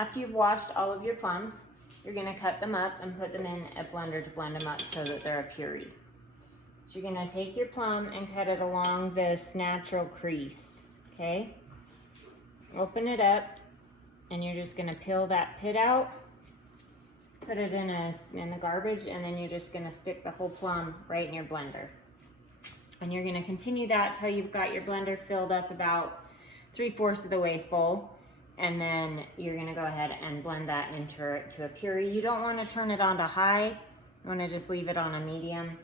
after you've washed all of your plums, you're gonna cut them up and put them in a blender to blend them up so that they're a puree. So you're gonna take your plum and cut it along this natural crease, okay? Open it up, and you're just gonna peel that pit out, put it in the garbage, and then you're just gonna stick the whole plum right in your blender. And you're gonna continue that till you've got your blender filled up about 3/4 of the way full. And then you're gonna go ahead and blend that into a puree. You don't wanna turn it on to high. You wanna just leave it on a medium,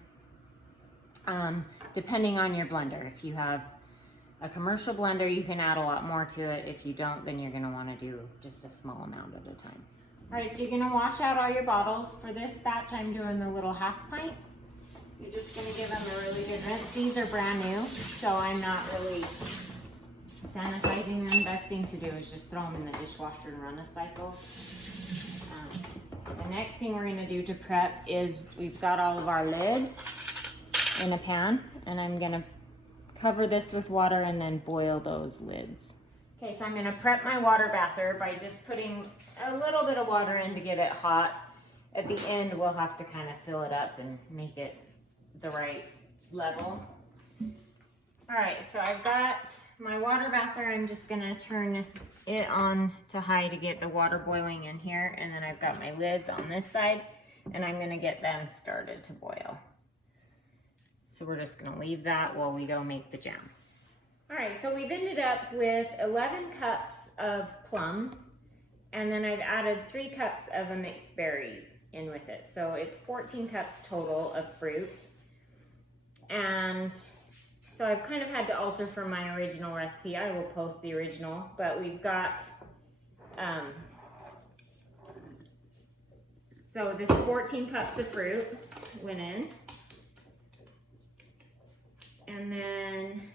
depending on your blender. If you have a commercial blender, you can add a lot more to it. If you don't, then you're gonna wanna do just a small amount at a time. All right, so you're gonna wash out all your bottles. For this batch, I'm doing the little 1/2 pints. You're just gonna give them a really good rinse. These are brand new, so I'm not really sanitizing them. Best thing to do is just throw them in the dishwasher and run a cycle. The next thing we're gonna do to prep is we've got all of our lids in a pan, and I'm gonna cover this with water and then boil those lids. Okay, so I'm gonna prep my water bather by just putting a little bit of water in to get it hot. At the end, we'll have to kind of fill it up and make it the right level. All right, so I've got my water bather. I'm just gonna turn it on to high to get the water boiling in here. And then I've got my lids on this side, and I'm gonna get them started to boil. So we're just gonna leave that while we go make the jam. All right, so we've ended up with 11 cups of plums, and then I've added 3 cups of a mixed berries in with it. So it's 14 cups total of fruit. And so I've kind of had to alter from my original recipe. I will post the original, but we've got, so this 14 cups of fruit went in. And then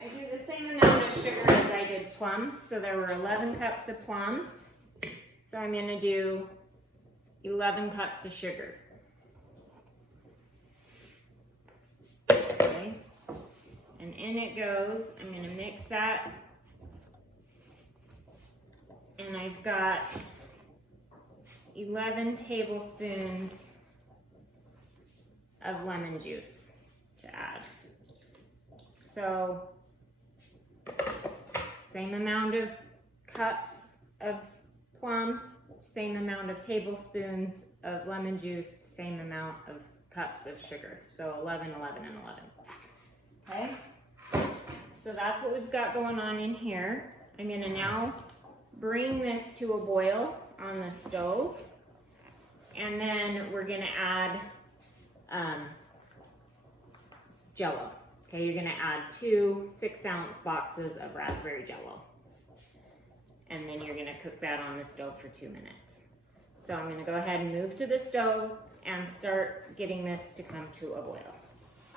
I do the same amount of sugar as I did plums. So there were 11 cups of plums. So I'm gonna do 11 cups of sugar. Okay, and in it goes. I'm gonna mix that. And I've got 11 tablespoons of lemon juice to add. So same amount of cups of plums, same amount of tablespoons of lemon juice, same amount of cups of sugar. So 11, 11, and 11. Okay, so that's what we've got going on in here. I'm gonna now bring this to a boil on the stove, and then we're gonna add Jello. Okay, you're gonna add 2 6-ounce boxes of raspberry Jello. And then you're gonna cook that on the stove for 2 minutes. So I'm gonna go ahead and move to the stove and start getting this to come to a boil.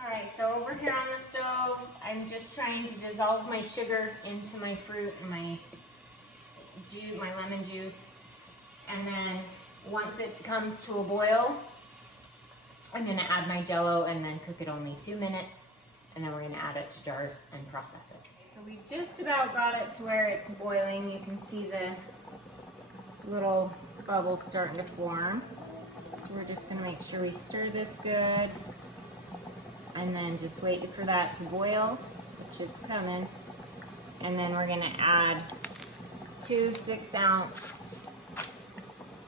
All right, so over here on the stove, I'm just trying to dissolve my sugar into my fruit and my lemon juice. And then once it comes to a boil, I'm gonna add my Jello and then cook it only 2 minutes. And then we're gonna add it to jars and process it. So we just about got it to where it's boiling. You can see the little bubbles starting to form. So we're just gonna make sure we stir this good, and then just wait for that to boil, which it's coming. And then we're gonna add 2 6-ounce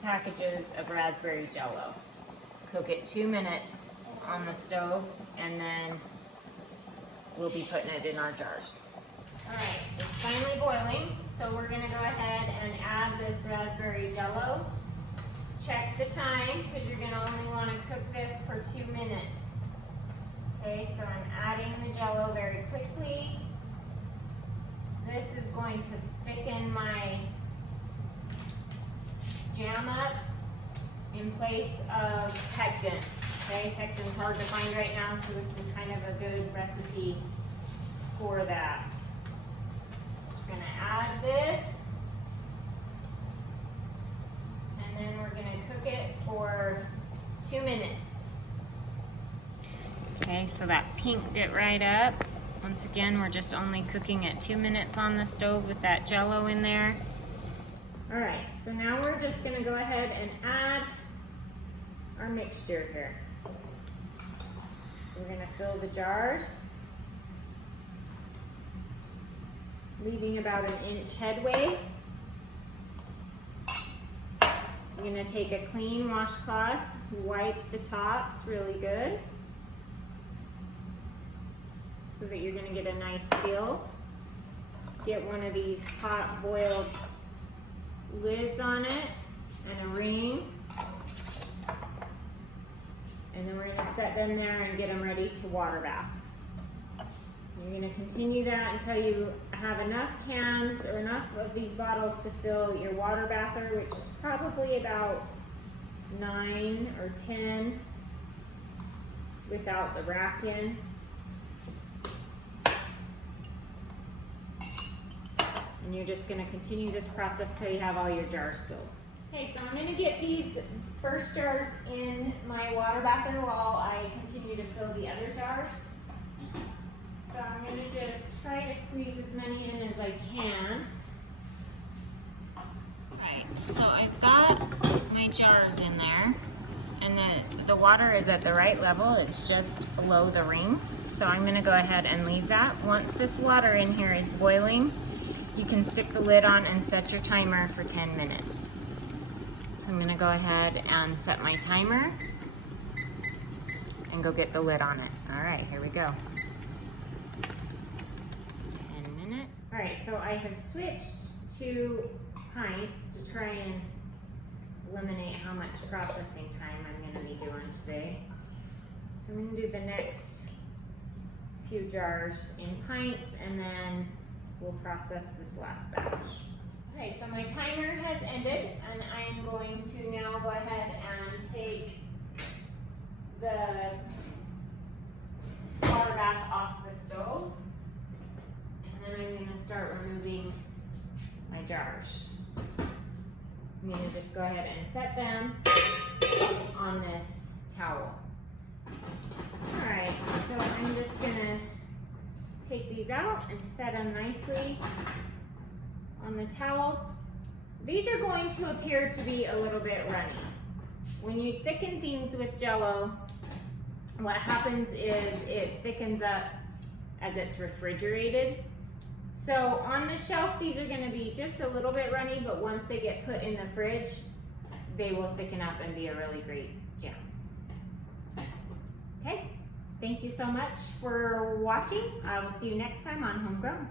packages of raspberry Jello. Cook it 2 minutes on the stove, and then we'll be putting it in our jars. All right, it's finally boiling, so we're gonna go ahead and add this raspberry Jello. Check the time, because you're gonna only wanna cook this for 2 minutes. Okay, so I'm adding the Jello very quickly. This is going to thicken my jam up in place of pectin. Okay, pectin's hard to find right now, so this is kind of a good recipe for that. We're gonna add this, and then we're gonna cook it for 2 minutes. Okay, so that pinked it right up. Once again, we're just only cooking at 2 minutes on the stove with that Jello in there. All right, so now we're just gonna go ahead and add our mixture here. So we're gonna fill the jars, leaving about 1 inch headway. You're gonna take a clean washcloth, wipe the tops really good so that you're gonna get a nice seal. Get one of these hot boiled lids on it and a ring. And then we're gonna set them there and get them ready to water bath. You're gonna continue that until you have enough cans or enough of these bottles to fill your water bather, which is probably about 9 or 10 without the rack in. And you're just gonna continue this process till you have all your jars filled. Okay, so I'm gonna get these first jars in my water bather while I continue to fill the other jars. So I'm gonna just try to squeeze as many in as I can. Right, so I've got my jars in there, and the water is at the right level. It's just below the rings. So I'm gonna go ahead and leave that. Once this water in here is boiling, you can stick the lid on and set your timer for 10 minutes. So I'm gonna go ahead and set my timer and go get the lid on it. All right, here we go. 10 minutes. All right, so I have switched to pints to try and eliminate how much processing time I'm gonna be doing today. So I'm gonna do the next few jars in pints, and then we'll process this last batch. Okay, so my timer has ended, and I'm going to now go ahead and take the water bath off the stove, and then I'm going to start removing my jars. I'm going to just go ahead and set them on this towel. Alright, so I'm just going to take these out and set them nicely on the towel. These are going to appear to be a little bit runny. When you thicken things with Jello, what happens is it thickens up as it's refrigerated. So on the shelf, these are gonna be just a little bit runny, but once they get put in the fridge, they will thicken up and be a really great jam. Okay, thank you so much for watching. I will see you next time on Homegrown.